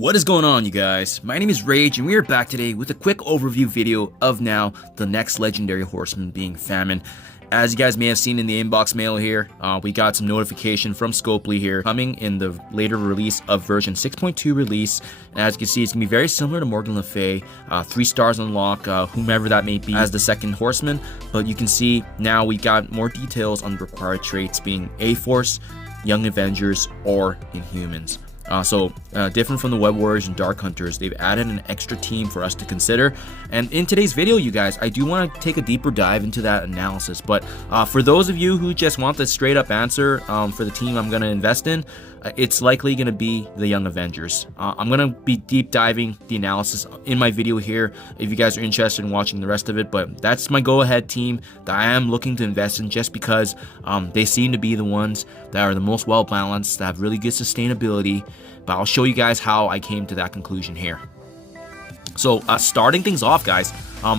What is going on, you guys? My name is Rage and we are back today with a quick overview video of now the next legendary horseman being Famine. As you guys may have seen in the inbox mail here, we got some notification from Scopely here coming in the later release of version 6.2 release. And as you can see, it's going to be very similar to Morgan Le Fay. 3 stars unlock, whomever that may be as the second horseman. But you can see now we got more details on the required traits being A-Force, Young Avengers, or Inhumans. Different from the Web Warriors and Dark Hunters, they've added an extra team for us to consider. And in today's video, you guys, I do want to take a deeper dive into that analysis. But for those of you who just want the straight up answer for the team I'm going to invest in, it's likely going to be the Young Avengers. I'm going to be deep diving the analysis in my video here if you guys are interested in watching the rest of it. But that's my go ahead team that I am looking to invest in just because they seem to be the ones that are the most well balanced, that have really good sustainability. But I'll show you guys how I came to that conclusion here. So starting things off, guys,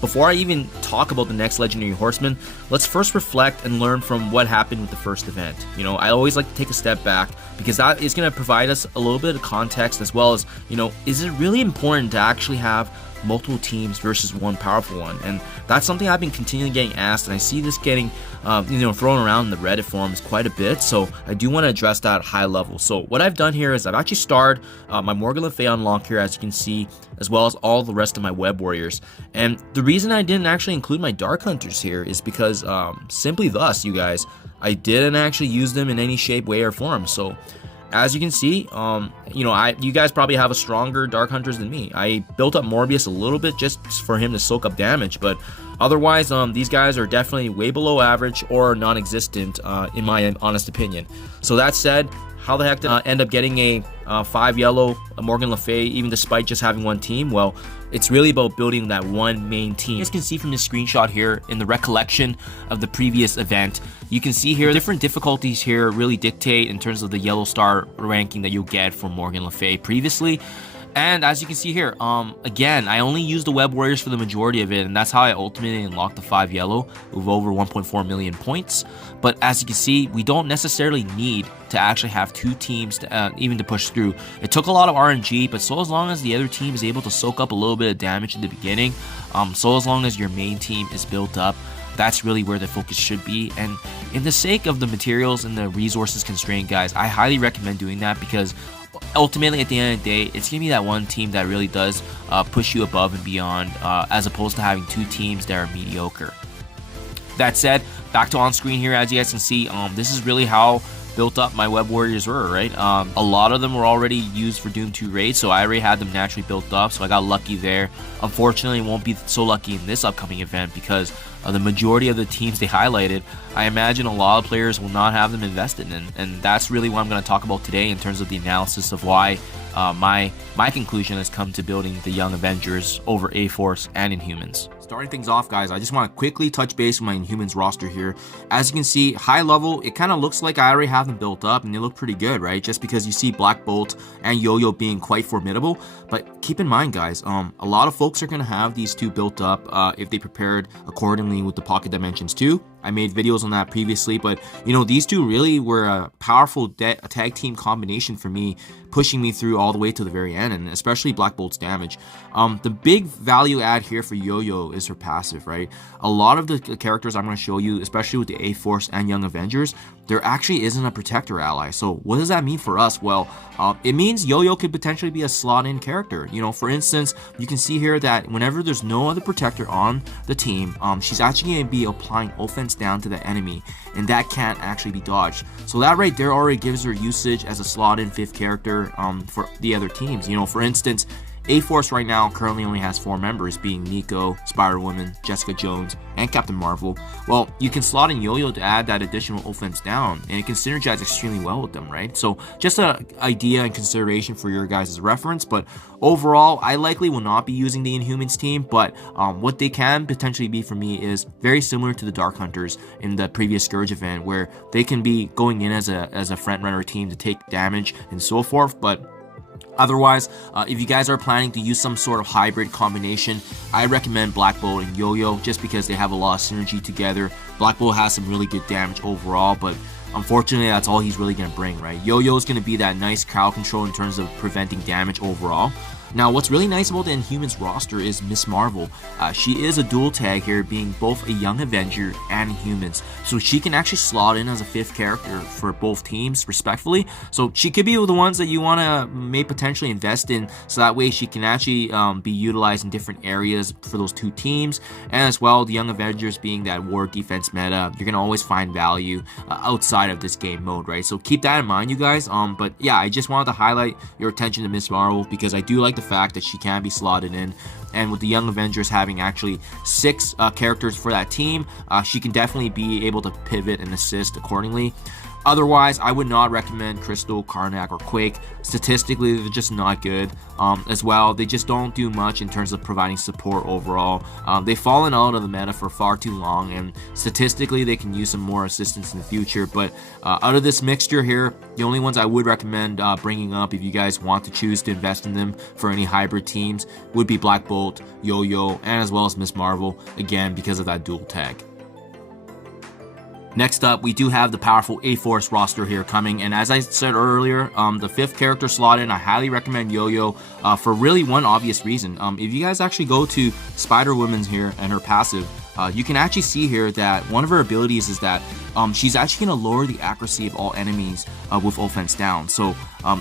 before I even talk about the next legendary horseman, let's first reflect and learn from what happened with the first event. You know, I always like to take a step back because that is going to provide us a little bit of context, as well as, you know, is it really important to actually have multiple teams versus one powerful one? And that's something I've been continually getting asked, and I see this getting thrown around in the Reddit forums quite a bit. So I do want to address that at high level. So what I've done here is I've actually starred my Morgan Le Fay unlock here, as you can see, as well as all the rest of my Web Warriors. And the reason I didn't actually include my Dark Hunters here is because simply thus, you guys, I didn't actually use them in any shape, way, or form. So as you can see, you guys probably have a stronger Dark Hunters than me. I built up Morbius a little bit just for him to soak up damage, but otherwise, these guys are definitely way below average or non-existent, in my honest opinion. So that said, how the heck did I end up getting a 5 yellow Morgan Le Fay, even despite just having one team? Well, it's really about building that one main team. You guys can see from this screenshot here in the recollection of the previous event, you can see here different difficulties here really dictate in terms of the yellow star ranking that you'll get for Morgan Le Fay previously. And as you can see here, again, I only used the Web Warriors for the majority of it, and that's how I ultimately unlocked the 5 yellow with over 1.4 million points. But as you can see, we don't necessarily need to actually have 2 teams to, even to push through. It took a lot of RNG, but so as long as the other team is able to soak up a little bit of damage in the beginning, so as long as your main team is built up, that's really where the focus should be. And in the sake of the materials and the resources constraint, guys, I highly recommend doing that, because ultimately at the end of the day, it's gonna be that one team that really does push you above and beyond, as opposed to having 2 teams that are mediocre. That said, back to on screen here, as you guys can see, this is really how built up my Web Warriors were, right? A lot of them were already used for Doom 2 raids, so I already had them naturally built up, so I got lucky there. Unfortunately, won't be so lucky in this upcoming event, because the majority of the teams they highlighted, I imagine a lot of players will not have them invested in, and that's really what I'm going to talk about today in terms of the analysis of why my conclusion has come to building the Young Avengers over A-Force and Inhumans. Starting things off, guys, I just want to quickly touch base with my Inhumans roster here. As you can see, high level, it kind of looks like I already have them built up, and they look pretty good, right? Just because you see Black Bolt and Yo-Yo being quite formidable. But keep in mind, guys, a lot of folks are going to have these 2 built up if they prepared accordingly with the Pocket Dimensions 2. I made videos on that previously, but you know, these 2 really were a powerful tag team combination for me, pushing me through all the way to the very end, and especially Black Bolt's damage. The big value add here for Yo-Yo is her passive, right? A lot of the characters I'm going to show you, especially with the A-Force and Young Avengers, there actually isn't a protector ally. So what does that mean for us? Well, it means Yo-Yo could potentially be a slot-in character. You know, for instance, you can see here that whenever there's no other protector on the team, she's actually going to be applying offense down to the enemy, and that can't actually be dodged. So that right there already gives her usage as a slot-in 5th character for the other teams. You know, for instance, A-Force right now currently only has 4 members, being Nico, Spider-Woman, Jessica Jones, and Captain Marvel. Well, you can slot in Yo-Yo to add that additional offense down, and it can synergize extremely well with them, right? So just an idea and consideration for your guys' reference, but overall, I likely will not be using the Inhumans team, but what they can potentially be for me is very similar to the Dark Hunters in the previous Scourge event, where they can be going in as a front runner team to take damage and so forth, but Otherwise, if you guys are planning to use some sort of hybrid combination, I recommend Black Bolt and Yo-Yo just because they have a lot of synergy together. Black Bolt has some really good damage overall, but unfortunately, that's all he's really going to bring, right? Yo-Yo is going to be that nice crowd control in terms of preventing damage overall. Now, what's really nice about the Inhumans roster is Miss Marvel. She is a dual tag here, being both a Young Avenger and Inhumans. So she can actually slot in as a 5th character for both teams, respectfully. So she could be the ones that you want to may potentially invest in, so that way she can actually be utilized in different areas for those 2 teams. And as well, the Young Avengers being that war defense meta, you're going to always find value outside of this game mode, right? So keep that in mind, you guys. But yeah, I just wanted to highlight your attention to Miss Marvel because I do like the fact that she can be slotted in, and with the Young Avengers having actually 6 characters for that team, she can definitely be able to pivot and assist accordingly. Otherwise, I would not recommend Crystal, Karnak, or Quake. Statistically, they're just not good. As well, they just don't do much in terms of providing support overall. They've fallen out of the meta for far too long, and statistically, they can use some more assistance in the future. But out of this mixture here, the only ones I would recommend bringing up if you guys want to choose to invest in them for any hybrid teams would be Black Bolt, Yo-Yo, and as well as Miss Marvel, again, because of that dual tag. Next up, we do have the powerful A-Force roster here coming, and as I said earlier, the 5th character slot in, I highly recommend Yo-Yo for really one obvious reason. If you guys actually go to Spider-Woman's here and her passive, you can actually see here that one of her abilities is that she's actually going to lower the accuracy of all enemies with offense down. So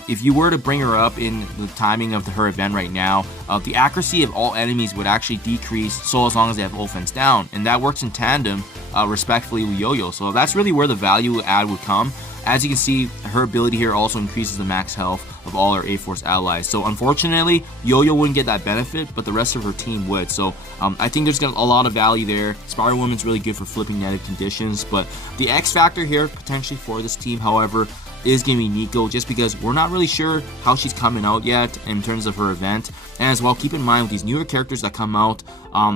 if you were to bring her up in the timing of her event right now, the accuracy of all enemies would actually decrease so as long as they have offense down, and that works in tandem respectfully with Yo-Yo. So that's really where the value add would come. As you can see, her ability here also increases the max health of all her A-Force allies. So unfortunately, Yo-Yo wouldn't get that benefit, but the rest of her team would. So I think there's a lot of value there. Spider-Woman's really good for flipping negative conditions, but the X factor here potentially for this team, however, is going to be Nico, just because we're not really sure how she's coming out yet in terms of her event. And as well, keep in mind with these newer characters that come out,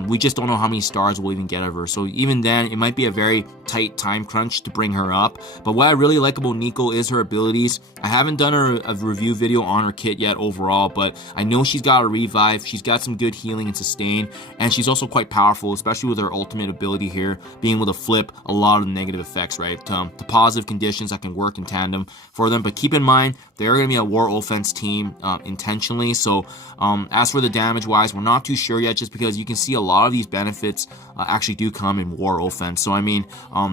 we just don't know how many stars we'll even get of her. So even then, it might be a very tight time crunch to bring her up. But what I really like about Nico is her abilities. I haven't done a review video on her kit yet overall, but I know she's got a revive, she's got some good healing and sustain, and she's also quite powerful, especially with her ultimate ability here, being able to flip a lot of the negative effects, right, to positive conditions that can work in tandem for them. But keep in mind, they're going to be a war offense team intentionally. So as for the damage wise, we're not too sure yet, just because you can see a lot of these benefits actually do come in war offense. So I mean,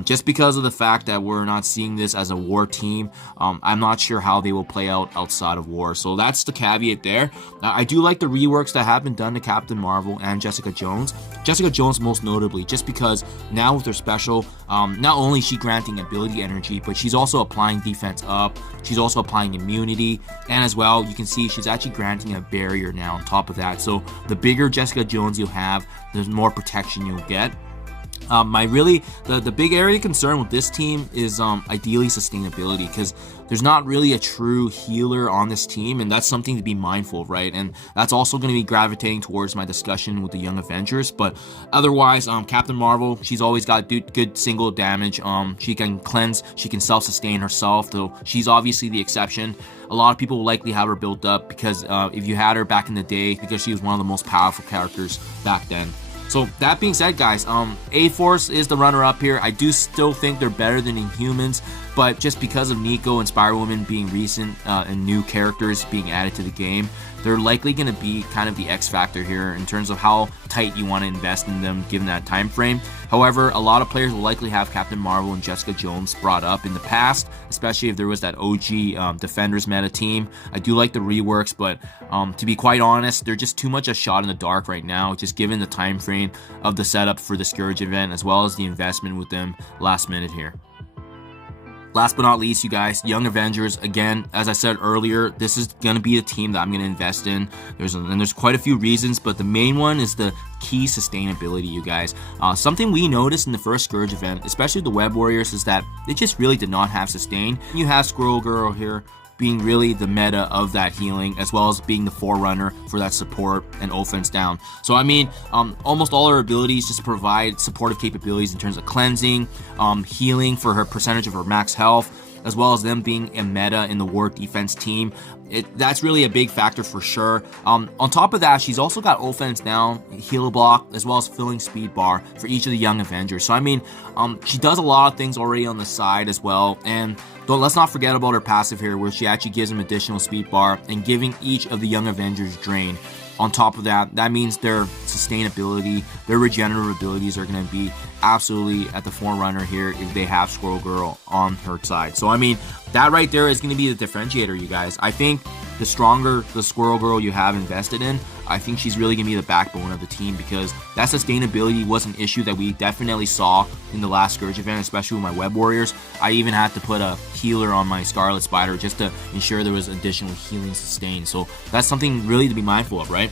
just because of the fact that we're not seeing this as a war team, I'm not sure how they will play out outside of war. So that's the caveat there. I do like the reworks that have been done to Captain Marvel and Jessica Jones. Jessica Jones most notably, just because now with her special, not only is she granting ability energy, but she's also applying defense up, she's also applying immunity, and as well, you can see she's actually granting a barrier now on top of that. So the bigger Jessica Jones you have, there's more protection you'll get. The big area of concern with this team is ideally sustainability, because there's not really a true healer on this team, and that's something to be mindful of, right? And that's also going to be gravitating towards my discussion with the Young Avengers. But otherwise, Captain Marvel, she's always got good single damage. She can cleanse, she can self-sustain herself, though she's obviously the exception. A lot of people will likely have her built up because if you had her back in the day, because she was one of the most powerful characters back then. So that being said, guys, A-Force is the runner-up here. I do still think they're better than Inhumans, but just because of Nico and Spider-Woman being recent and new characters being added to the game, they're likely going to be kind of the X factor here in terms of how tight you want to invest in them given that time frame. However, a lot of players will likely have Captain Marvel and Jessica Jones brought up in the past, especially if there was that OG Defenders meta team. I do like the reworks, but to be quite honest, they're just too much a shot in the dark right now, just given the time frame of the setup for the Scourge event, as well as the investment with them last minute here. Last but not least, you guys, Young Avengers. Again, as I said earlier, this is going to be a team that I'm going to invest in. There's quite a few reasons, but the main one is the key sustainability, you guys. Something we noticed in the first Scourge event, especially the Web Warriors, is that they just really did not have sustain. You have Squirrel Girl here being really the meta of that healing, as well as being the forerunner for that support and offense down. So I mean, almost all her abilities just provide supportive capabilities in terms of cleansing, healing for her percentage of her max health, as well as them being a meta in the war defense team. That's really a big factor for sure. On top of that, she's also got offense down, heal block, as well as filling speed bar for each of the young Avengers. So I mean, she does a lot of things already on the side as well. And let's not forget about her passive here, where she actually gives them additional speed bar and giving each of the young Avengers drain. On top of that, that means their sustainability, their regenerative abilities are going to be absolutely at the forerunner here if they have Squirrel Girl on her side. So, I mean, that right there is going to be the differentiator, you guys. I think the stronger the Squirrel Girl you have invested in, I think she's really going to be the backbone of the team, because that sustainability was an issue that we definitely saw in the last Scourge event, especially with my Web Warriors. I even had to put a healer on my Scarlet Spider just to ensure there was additional healing sustained. So that's something really to be mindful of, right?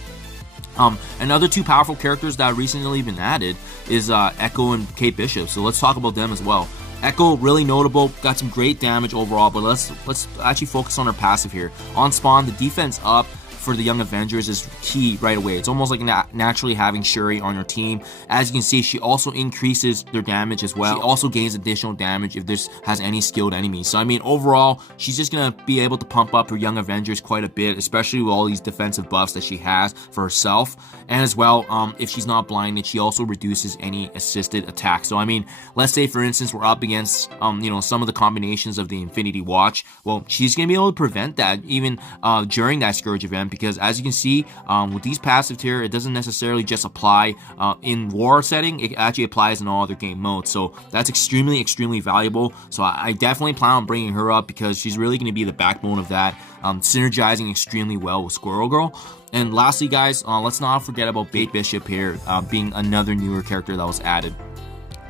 Another two powerful characters that have recently been added is Echo and Kate Bishop. So let's talk about them as well. Echo, really notable, got some great damage overall, but let's actually focus on her passive here. On spawn, the defense up for the young Avengers is key right away. It's almost like naturally having Shuri on your team. As you can see, she also increases their damage as well. She also gains additional damage if this has any skilled enemies. So I mean, overall, she's just gonna be able to pump up her young Avengers quite a bit, especially with all these defensive buffs that she has for herself. And as well, if she's not blinded, she also reduces any assisted attacks. So I mean, let's say for instance we're up against some of the combinations of the Infinity Watch. Well, she's gonna be able to prevent that even during that Scourge event, because as you can see, with these passive tier, it doesn't necessarily just apply in war setting, it actually applies in all other game modes. So that's extremely valuable. So I definitely plan on bringing her up, because she's really going to be the backbone of that, synergizing extremely well with Squirrel Girl. And lastly, guys, let's not forget about Kate Bishop here, being another newer character that was added.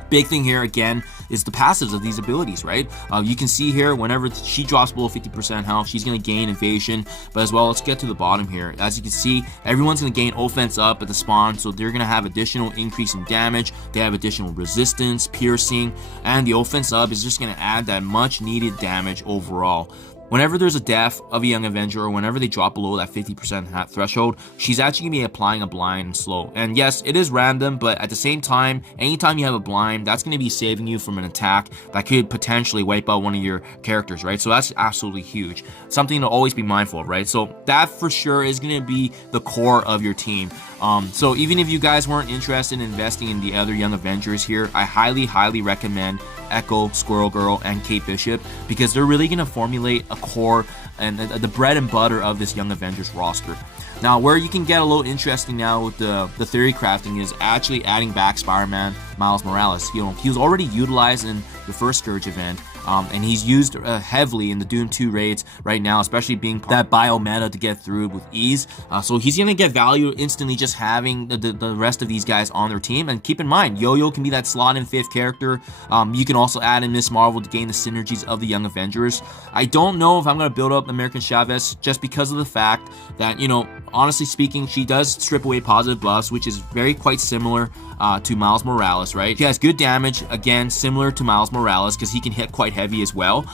Big thing here again is the passives of these abilities, right? You can see here, whenever she drops below 50% health, she's going to gain evasion. But as well, let's get to the bottom here. As you can see, everyone's going to gain offense up at the spawn, so they're going to have additional increase in damage. They have additional resistance, piercing, and the offense up is just going to add that much needed damage overall. Whenever there's a death of a young Avenger, or whenever they drop below that 50% threshold, she's actually going to be applying a blind and slow. And yes, it is random, but at the same time, anytime you have a blind, that's going to be saving you from an attack that could potentially wipe out one of your characters, right? So that's absolutely huge. Something to always be mindful of, right? So that for sure is going to be the core of your team. So even if you guys weren't interested in investing in the other young Avengers here, I highly recommend Echo, Squirrel Girl, and Kate Bishop, because they're really going to formulate a core and the bread and butter of this young Avengers roster. Now, where you can get a little interesting now with the theory crafting is actually adding back Spider-Man Miles Morales. He was already utilized in the first Scourge event, and he's used heavily in the Doom 2 raids right now, especially being part of that bio meta to get through with ease. So he's going to get value instantly just having the rest of these guys on their team. And keep in mind, Yo-Yo can be that slot in 5th character. You can also add in Miss Marvel to gain the synergies of the young Avengers. I don't know if I'm going to build up American Chavez, just because of the fact that, honestly speaking, she does strip away positive buffs, which is quite similar to Miles Morales, right? She has good damage, again, similar to Miles Morales, because he can hit quite heavy as well.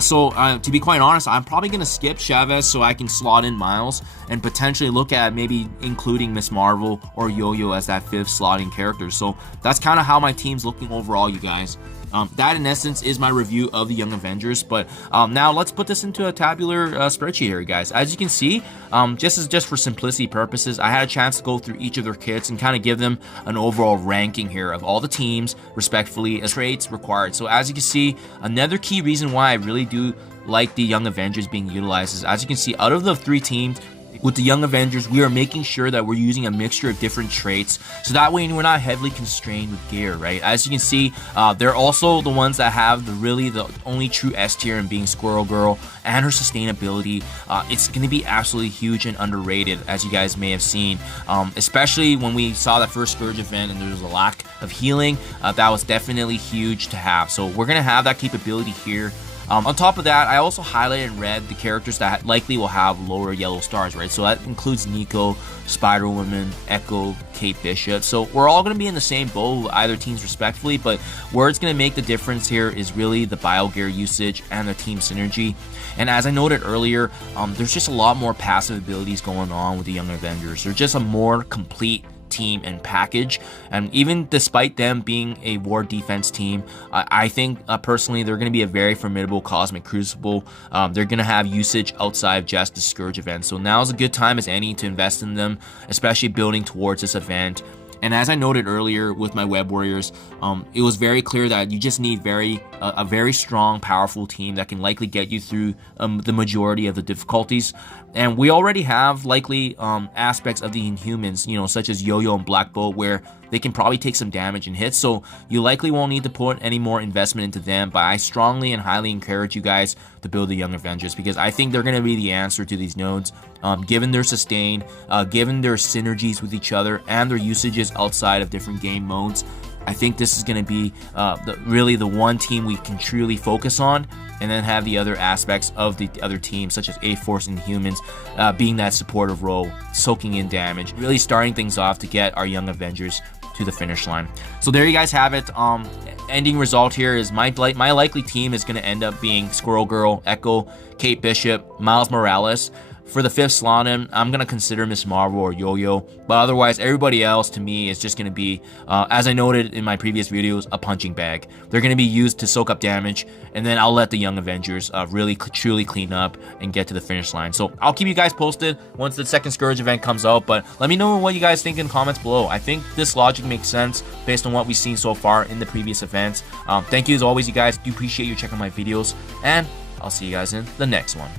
So to be quite honest, I'm probably going to skip Chavez so I can slot in Miles and potentially look at maybe including Miss Marvel or Yo-Yo as that 5th slotting character. So that's kind of how my team's looking overall, you guys. That in essence is my review of the Young Avengers, but now let's put this into a tabular spreadsheet here, guys. As you can see, just for simplicity purposes, I had a chance to go through each of their kits and kind of give them an overall ranking here of all the teams, respectfully, as traits required. So as you can see, another key reason why I really do like the Young Avengers being utilized is, as you can see, out of the 3 teams, with the Young Avengers, we are making sure that we're using a mixture of different traits, so that way we're not heavily constrained with gear, right? As you can see, they're also the ones that have the only true S tier in being Squirrel Girl, and her sustainability. It's going to be absolutely huge and underrated, as you guys may have seen, especially when we saw that first Scourge event and there was a lack of healing. That was definitely huge to have, so we're going to have that capability here. On top of that, I also highlighted in red the characters that likely will have lower yellow stars, right? So that includes Nico, Spider-Woman, Echo, Kate Bishop. So we're all going to be in the same boat with either teams respectively, but where it's going to make the difference here is really the biogear usage and the team synergy. And as I noted earlier, there's just a lot more passive abilities going on with the Young Avengers. They're just a more complete team and package. And even despite them being a war defense team, I think personally they're going to be a very formidable Cosmic Crucible. They're going to have usage outside of just the Scourge event. So now is a good time as any to invest in them, especially building towards this event. And as I noted earlier with my Web Warriors, it was very clear that you just need a very strong, powerful team that can likely get you through the majority of the difficulties. And we already have likely aspects of the Inhumans, you know, such as Yo-Yo and Black Bolt, where they can probably take some damage and hits. So you likely won't need to put any more investment into them. But I strongly and highly encourage you guys to build the Young Avengers, because I think they're going to be the answer to these nodes, given their sustain, given their synergies with each other and their usages outside of different game modes. I think this is going to be really the one team we can truly focus on, and then have the other aspects of the other teams, such as A-Force and Humans, being that supportive role, soaking in damage, really starting things off to get our Young Avengers to the finish line. So there you guys have it. Ending result here is my likely team is going to end up being Squirrel Girl, Echo, Kate Bishop, Miles Morales. For the 5th slot in, I'm going to consider Miss Marvel or Yo-Yo, but otherwise everybody else to me is just going to be, as I noted in my previous videos, a punching bag. They're going to be used to soak up damage, and then I'll let the Young Avengers really truly clean up and get to the finish line. So I'll keep you guys posted once the second Scourge event comes out, but let me know what you guys think in comments below. I think this logic makes sense based on what we've seen so far in the previous events. Thank you as always, you guys. Do appreciate you checking my videos, and I'll see you guys in the next one.